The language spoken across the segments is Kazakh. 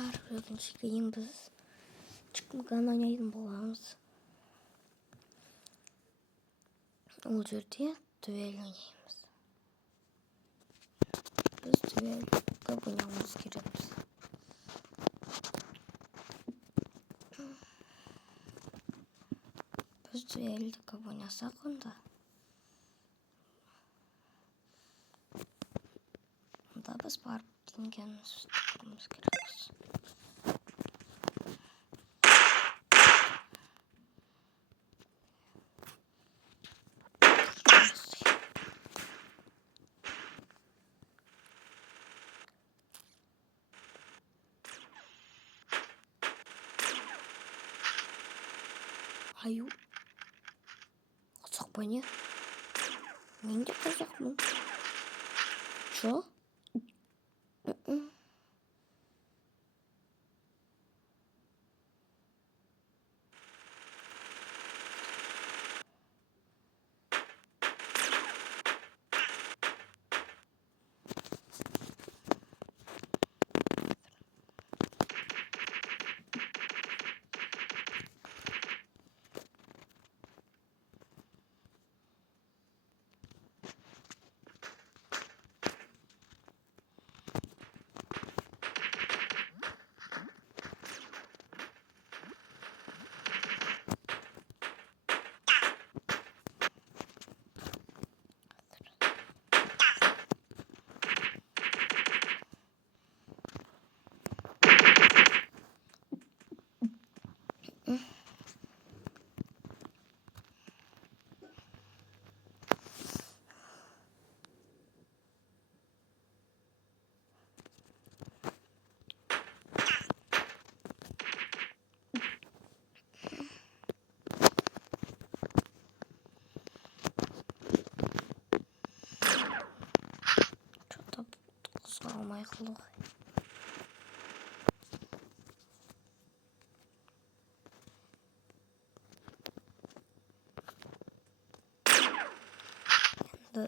бар, өкінішке кейін біз чықмаған ойнайтын боламыз. Ол жерде дуэль ойнаймыз. Біз дуэль көп ойнауымыз керекпіз. Біз дуэльді көп ойнасақ онда біз барып денген ұстауымыз керекпіз. Аю. Қызық па не? Мен де қызықмын. Жо? Что-то қызға алмай қалды ғой. Енді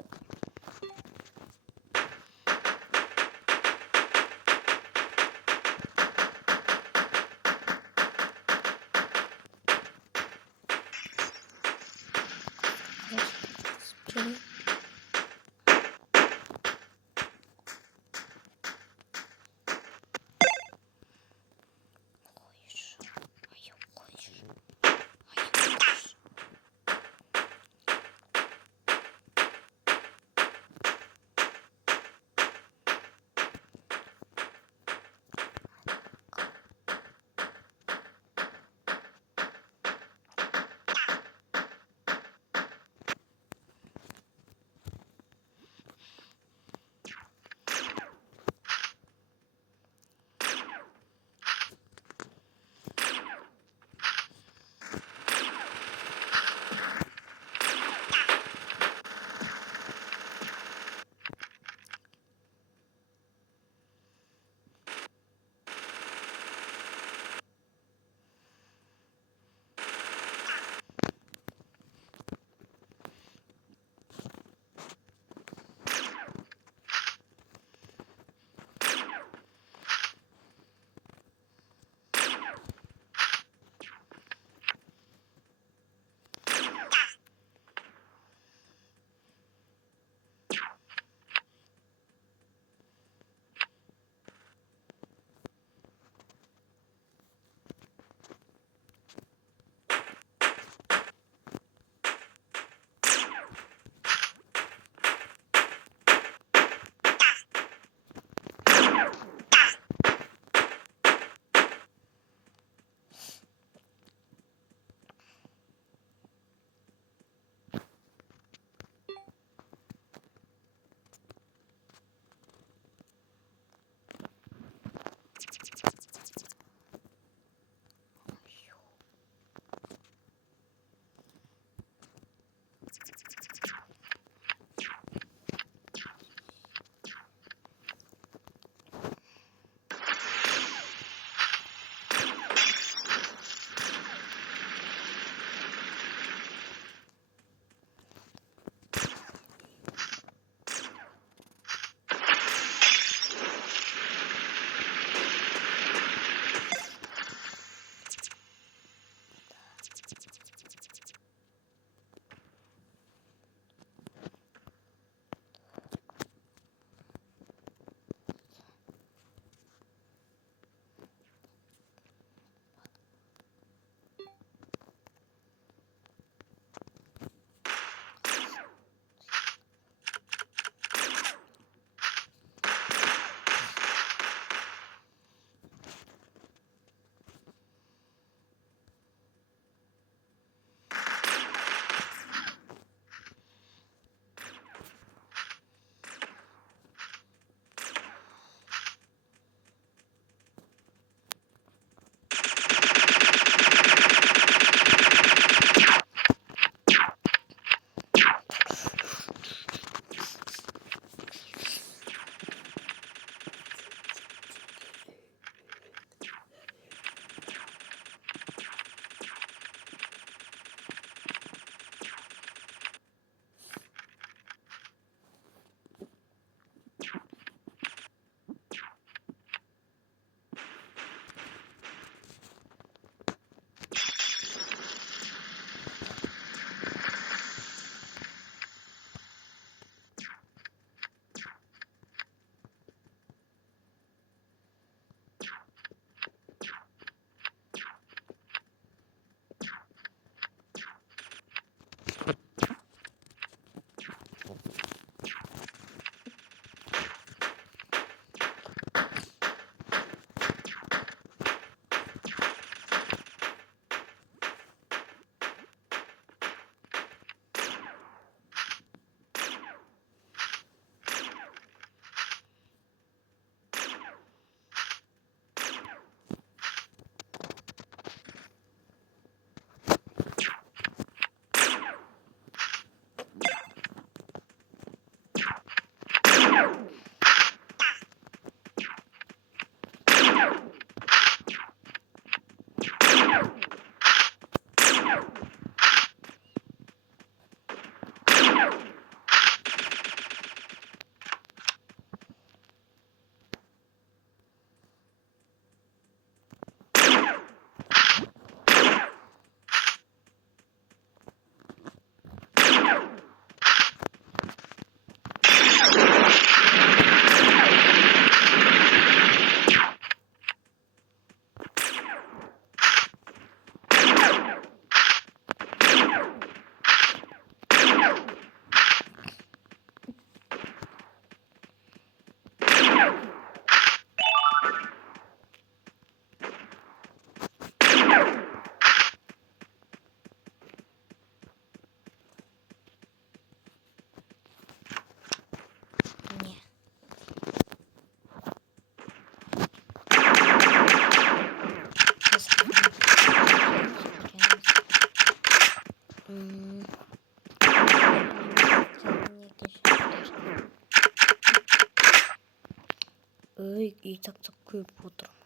и так көп отырмын.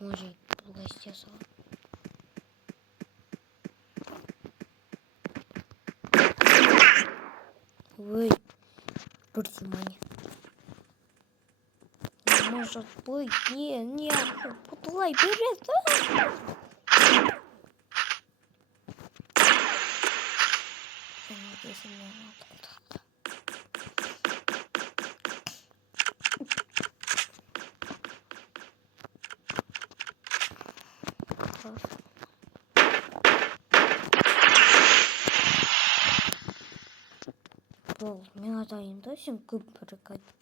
Може бұлай істей салам. Ой, бір внимание. Не может быть. Не, Путулай, берет. Бол, мен атайын да, сен көп бірік айтып.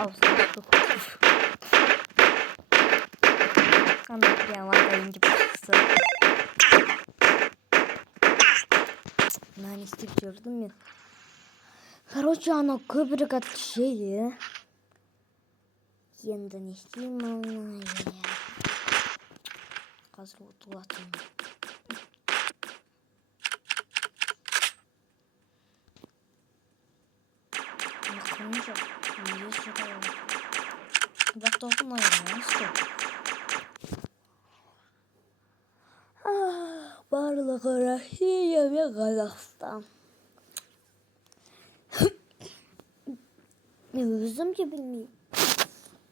аузына ана прямо атайын деп шықты. Мынаны істеп жүрдім мен. Короче, ана көбірек атышейді. Енді не істеймін оны? Қазір отылатым. Қырмыз жоқ. Еш жатау. Бірақ тоқымайын, стоп. Барлығы Россия мен Қазақстан. Мен өзім де білмеймін.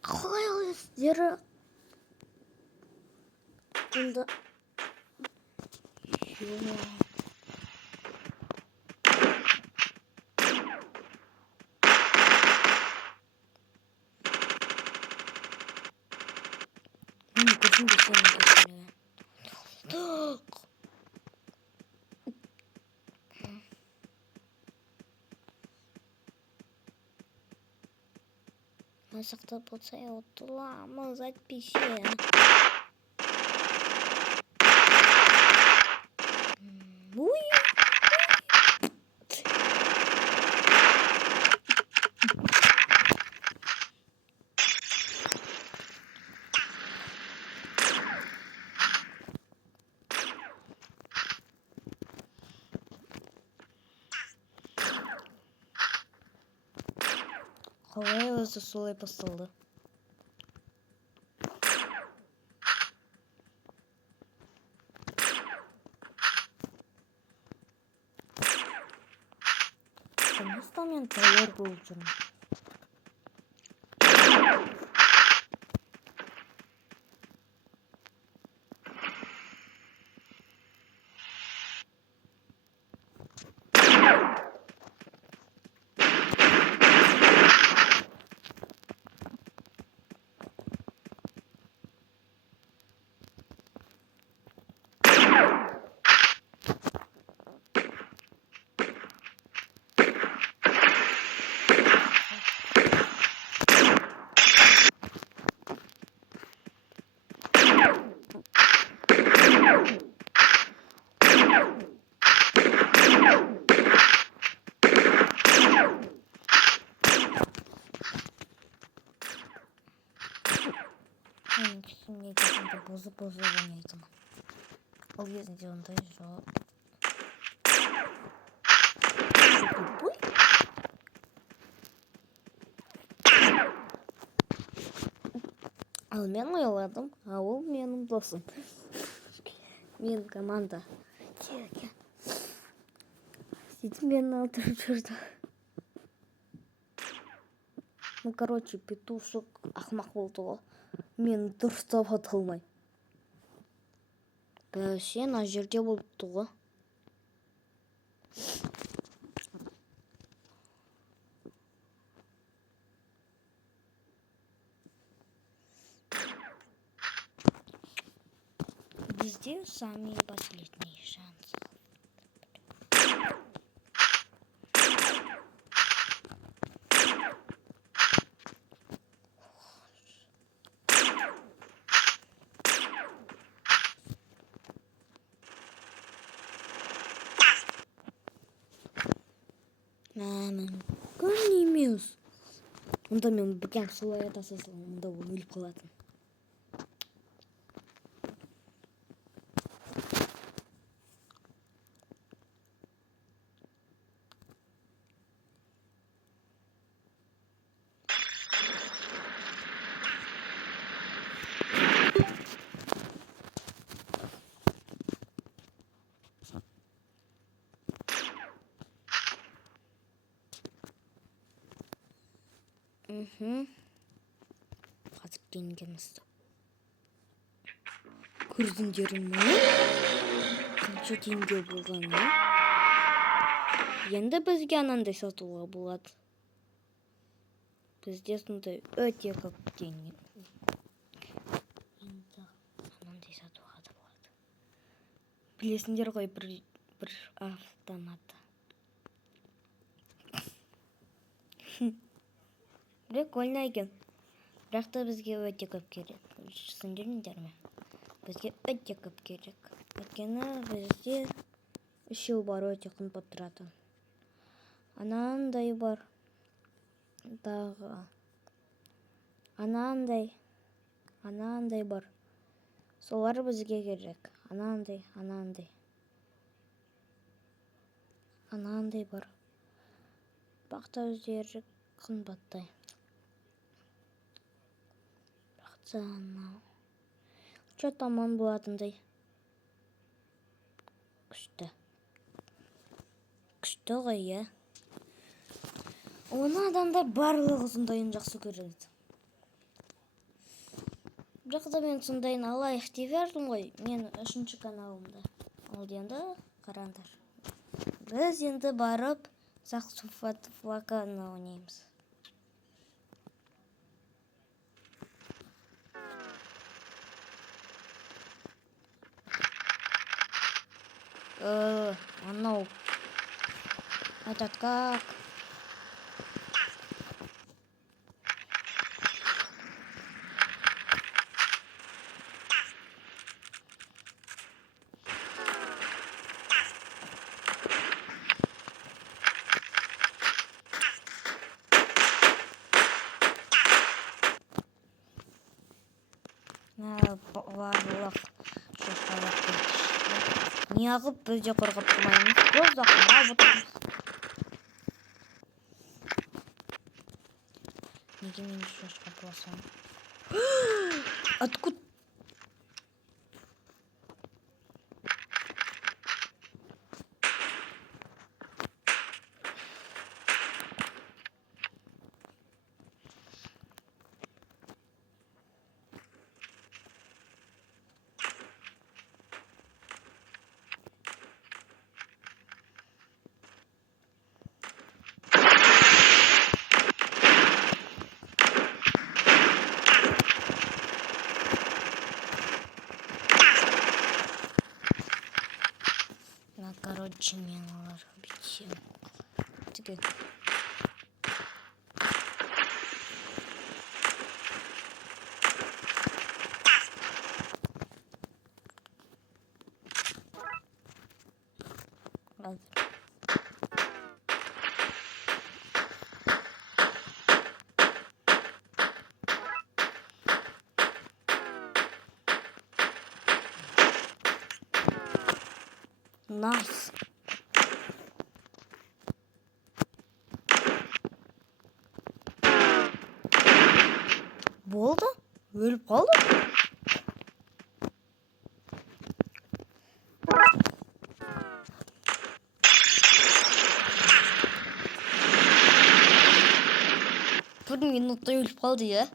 Қалай өздері? Енді... Мен көрсін бесен кешіне. Масақта болса отыламыз әйтпесе. Уй! Қалай өзі солай басталды? Жұмыста мен тәуір болып жүрмін. Мен кішкене кезінде бұзып ойнайтын. Ол кезінде ондай жоқ. Ал мен ойладым, а ол менің досым. Мен команда. Сөйтіп мені алдырып жүрді. Ну, короче, петушек ақмақ болды ғой. Мен дұрыстап аталмай. Бәсе, ана жерде болыпты ғой. Бізде самые последние шансы. Мүмкін емес. Онда мен біткен солай атасасың, онда ол өліп қалатын. Қазір денігімізді. Көрдіңдер ме? Қанша теңге болғаны? Енді бізге анандай сатуға болады. Бізде сондай өте көп теңге. Енді анандай сатуға да болады. Білесіңдер ғой бір автомат. Прикольно екен. Бірақ та бізге өте көп керек. Түсіндіріңдер ме? Бізге өте көп керек. Өйткені бізде 3 бар өте қымбат тұратын. Анандай бар. Дағы. Анандай бар. Солар бізге керек. Анандай бар. Бақта өздері қымбаттай. Бақта анау. Че таман болатындай. Күшті ғой, е. Оны адамдар барлығы сондайын жақсы көреді. Бірақ та мен сондайын алайық деп бердім ғой. Мен 3-ші каналымда. Ол енді қараңдар. Біз енді барып Сақсуфлаканы ойнаймыз. Анау. Этот как? Барлық шошқалар. Неғып бізде қорғап тұрмаймыз? Просто қарап отырмыз. Неге мен шошқа болсам? Откуда? Короче, мен оларға бүйтсем. Теперь. Nice. Болды? Өліп қалды? Бір минутта өліп қалды, я?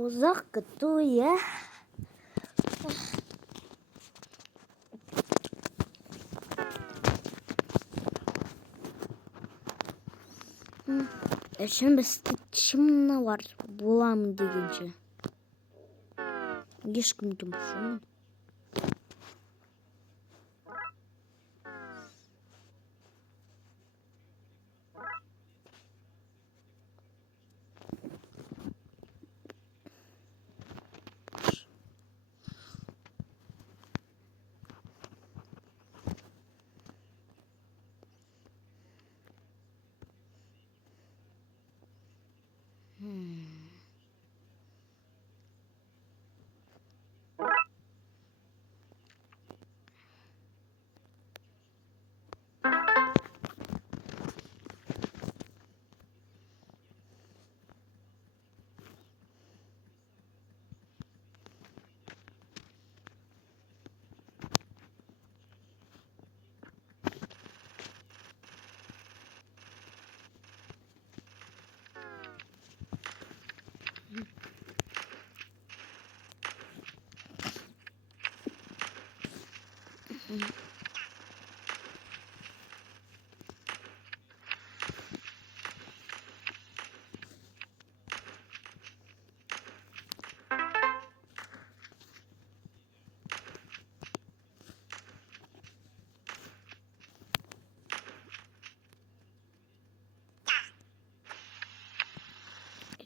Ұзақ күту, я? Әшін бізді шымына бар боламын дегенше. Ешкім жұмысым.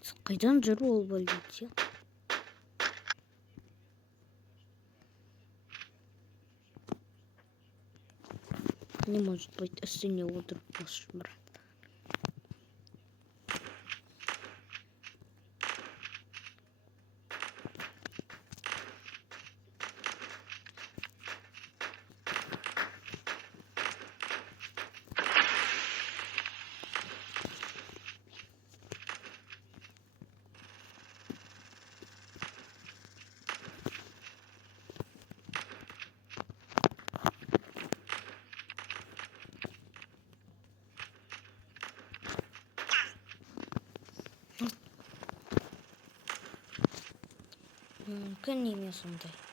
Қайдан жүр ол полиция? Не может быть, үстіне отырып босшым брат. Мүмкін емес ондай.